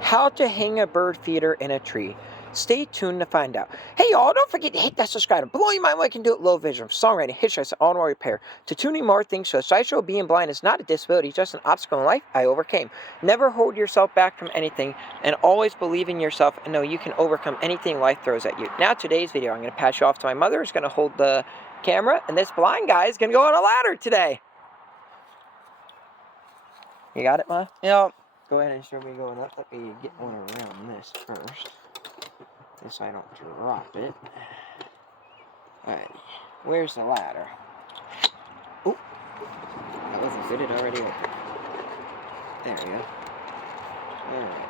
How to hang a bird feeder in a tree. Stay tuned to find out. Hey y'all, don't forget to hit that subscribe button. Blow your mind what I can do at low vision. Songwriting, hitchhiking, automobile repair. To tuning more things so sideshow being blind is not a disability, just an obstacle in life I overcame. Never hold yourself back from anything and always believe in yourself and know you can overcome anything life throws at you. Now today's video, I'm going to pass you off to my mother who's going to hold the camera, and this blind guy is going to go on a ladder today. You got it, Ma? Yep. Go ahead and show me going up. Let me get one around this first. This I don't drop it. Alright, where's the ladder? Oh, that wasn't fitted already open. There we go. Alright.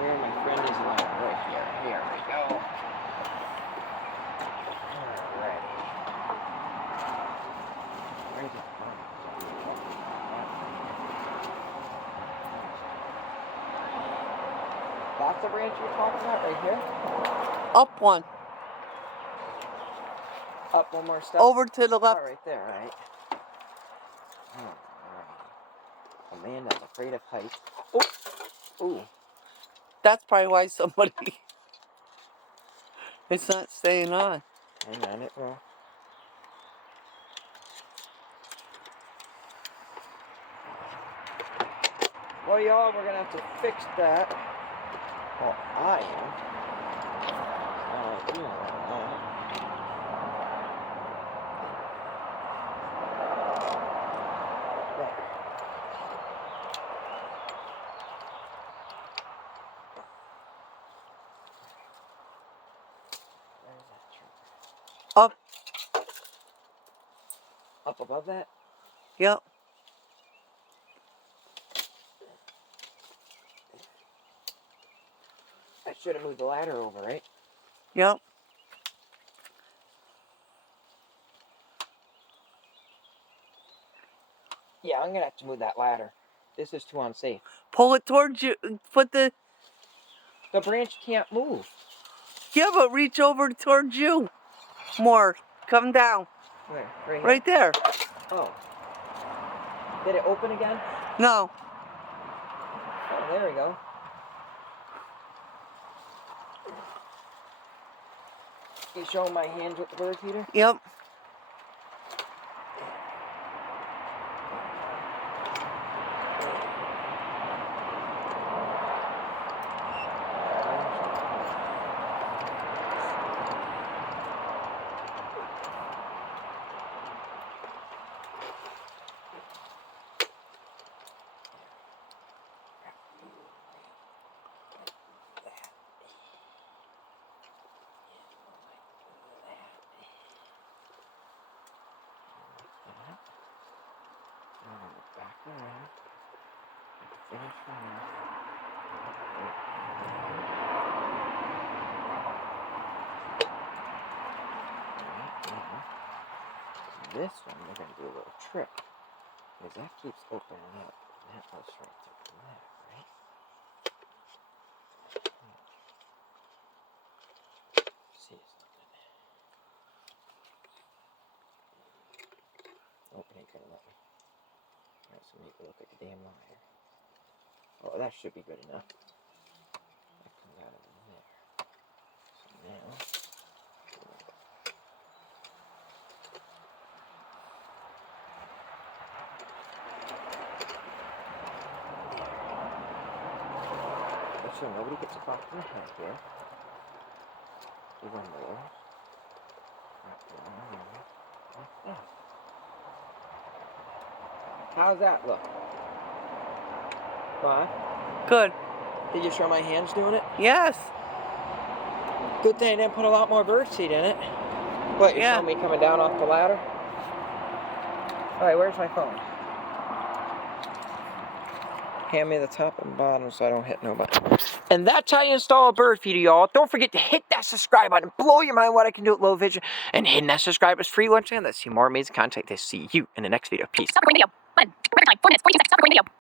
Where my friend is ladder? Right here. Here we go. Alright. Where's it? That's the branch you're talking about right here? Up one. Up one more step? Over to the left. Oh, right there, right. Alright. Amanda's afraid of heights. Oh! Ooh. That's probably why somebody... It's not staying on. Hang on, it will. Well, y'all, we're gonna have to fix that. Well, I am. You know that. There. Where's that tree? Up. Up above that? Yep. I should have moved the ladder over, right? Yep. Yeah, I'm gonna have to move that ladder. This is too unsafe. Pull it towards you. Put the... The branch can't move. Yeah, but reach over towards you. More. Come down. Where? Right here? Right there. Oh. Did it open again? No. Oh, there we go. You showing my hands with the bird feeder? Yep. Back around. Finish around. This one we're going to do a little trick, because that keeps opening up, and that goes right through there, right? See something. Oh, it ain't gonna let me. Alright, so make me look at the damn wire. Oh, that should be good enough. That comes out of there. So now... So nobody gets a box in the head here. Even more. How's that look? What? Good. Did you show my hands doing it? Yes. Good thing I didn't put a lot more bird seed in it. What, you're showing me coming down off the ladder? Alright, where's my phone? Hand me the top and bottom so I don't hit nobody. And that's how you install a bird feeder, y'all. Don't forget to hit that subscribe button. Blow your mind what I can do at low vision. And hitting that subscribe is free once again. Let's see more amazing content. To see you in the next video. Peace. Stop recording video. Button. Record time. 4 minutes, 42 seconds. Stop recording video.